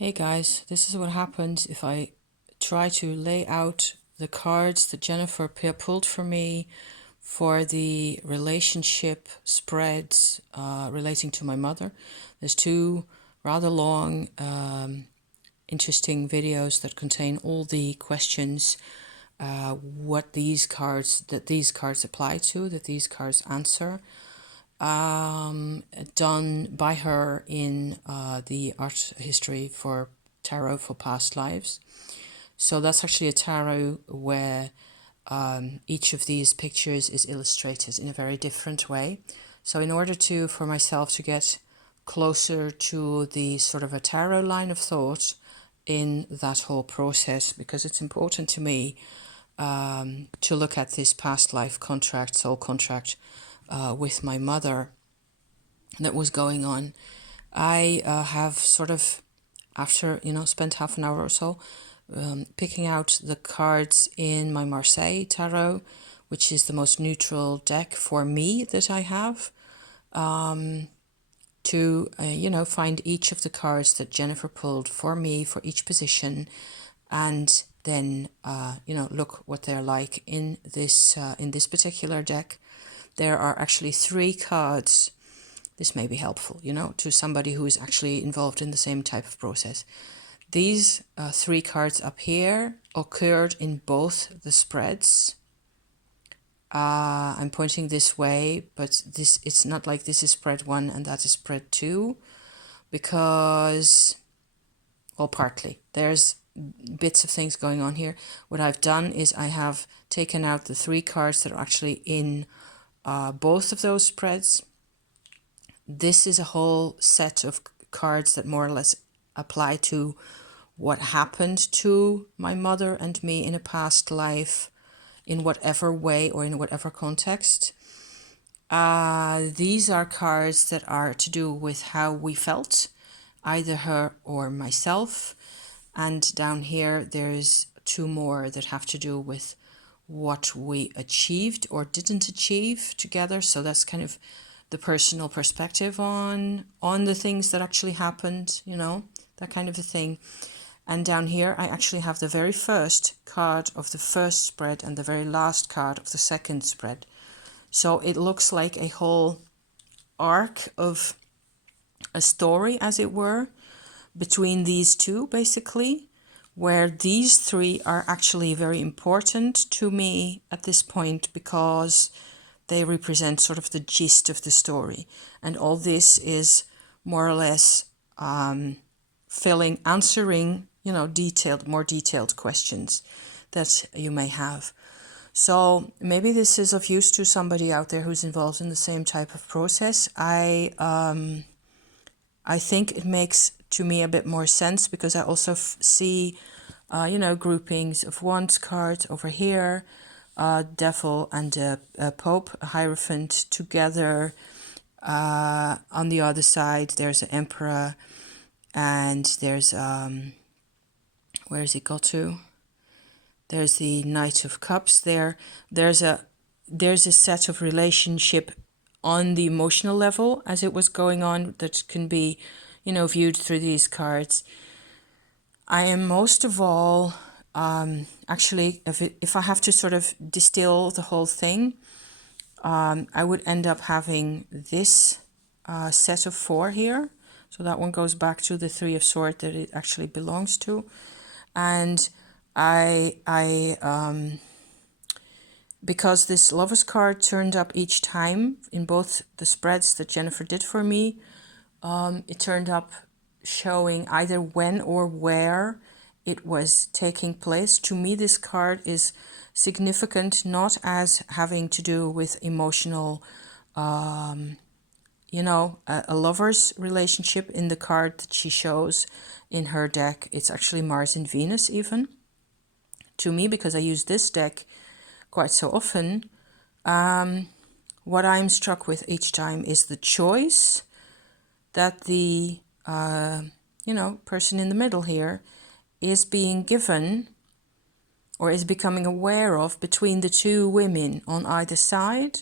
Hey guys, this is what happens if I try to lay out the cards that Jennifer pulled for me for the relationship spreads relating to my mother. There's two rather long, interesting videos that contain all the questions what these cards apply to, that these cards answer, done by her in the art history for tarot for past lives. So that's actually a tarot where each of these pictures is illustrated in a very different way. So in order for myself to get closer to the sort of a tarot line of thought in that whole process, because it's important to me to look at this past life contract, soul contract with my mother that was going on. I have sort of, after, spent half an hour or so picking out the cards in my Marseille tarot, which is the most neutral deck for me that I have, to, find each of the cards that Jennifer pulled for me for each position, and then, look what they're like in this particular deck. There are actually 3 cards. This may be helpful, to somebody who is actually involved in the same type of process. These 3 cards up here occurred in both the spreads. I'm pointing this way, but it's not like this is spread 1 and that is spread 2, because, well, partly. There's bits of things going on here. What I've done is I have taken out the 3 cards that are actually in both of those spreads. This is a whole set of cards that more or less apply to what happened to my mother and me in a past life, in whatever way or in whatever context. These are cards that are to do with how we felt, either her or myself. And down here, there's 2 more that have to do with what we achieved or didn't achieve together. So that's kind of the personal perspective on the things that actually happened, that kind of a thing. And down here, I actually have the very first card of the first spread and the very last card of the second spread. So it looks like a whole arc of a story, as it were, between these two, basically, where these 3 are actually very important to me at this point, because they represent sort of the gist of the story. And all this is more or less answering, more detailed questions that you may have. So maybe this is of use to somebody out there who's involved in the same type of process. I think it makes to me a bit more sense, because I also see, groupings of wands cards over here, devil and a pope, a hierophant together. On the other side, there's an emperor, and there's where has it got to? There's the Knight of Cups there. There's a set of relationship on the emotional level as it was going on that can be, viewed through these cards. I am most of all, actually, if I have to sort of distill the whole thing, I would end up having this set of 4 here. So that one goes back to the 3 of Swords that it actually belongs to. And because this Lover's card turned up each time in both the spreads that Jennifer did for me, it turned up showing either when or where it was taking place. To me, this card is significant, not as having to do with emotional, a lover's relationship in the card that she shows in her deck. It's actually Mars and Venus even. To me, because I use this deck quite so often, what I'm struck with each time is the choice that the, person in the middle here is being given or is becoming aware of between the 2 women on either side.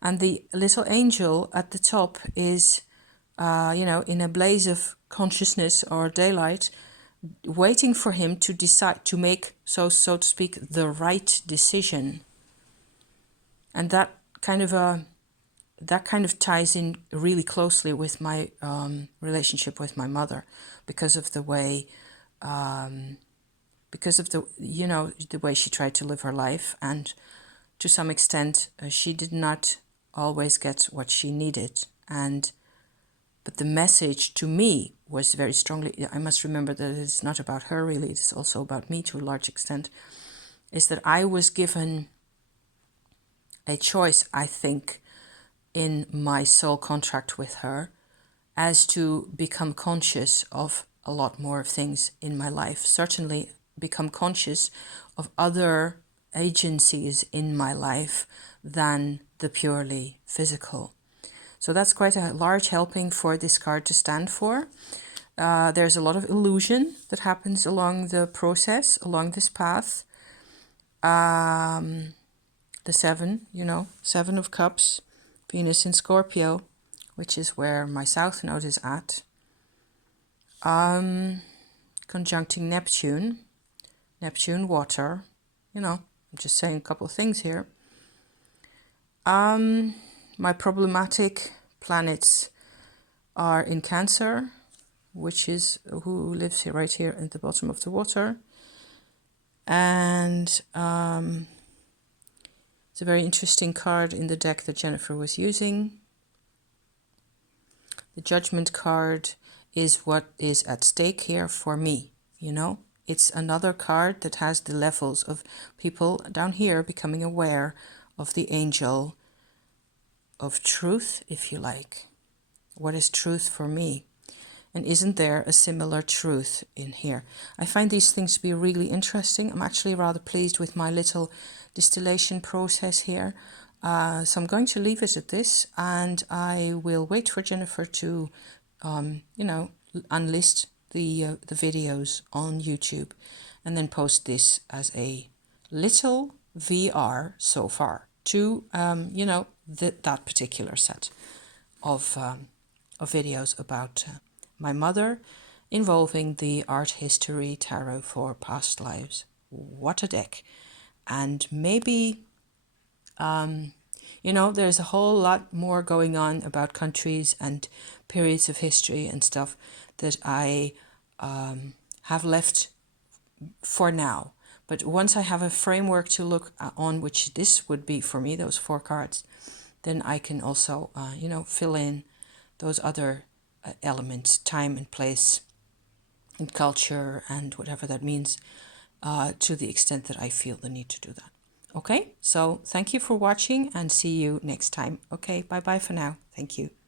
And the little angel at the top is, in a blaze of consciousness or daylight, waiting for him to decide, to make, so to speak, the right decision. And that kind of ties in really closely with my relationship with my mother, because of the way, because of the, you know, the way she tried to live her life, and to some extent she did not always get what she needed. But the message to me was very strongly, I must remember that it's not about her really, it's also about me to a large extent, is that I was given a choice, I think, in my soul contract with her, as to become conscious of a lot more things in my life. Certainly become conscious of other agencies in my life than the purely physical. So that's quite a large helping for this card to stand for. There's a lot of illusion that happens along the process, along this path. The seven, you know, 7 of Cups, Venus in Scorpio, which is where my South Node is at. Conjuncting Neptune, Neptune water, you know, I'm just saying a couple of things here. My problematic planets are in Cancer, which is who lives here, right here at the bottom of the water. And it's a very interesting card in the deck that Jennifer was using. The Judgment card is what is at stake here for me, you know. It's another card that has the levels of people down here becoming aware of the angel of truth, if you like. What is truth for me? And isn't there a similar truth in here? I find these things to be really interesting. I'm actually rather pleased with my little distillation process here. So I'm going to leave it at this, and I will wait for Jennifer to, you know, unlist the videos on YouTube, and then post this as a little VR so far to, you know, that particular set of videos about my mother, involving the art history tarot for past lives. What a deck. And maybe, you know, there's a whole lot more going on about countries and periods of history and stuff that I have left for now. But once I have a framework to look on, which this would be for me, those 4 cards, then I can also, you know, fill in those other elements, time and place and culture and whatever that means, to the extent that I feel the need to do that. Okay, so thank you for watching, and see you next time. Okay, bye-bye for now. Thank you.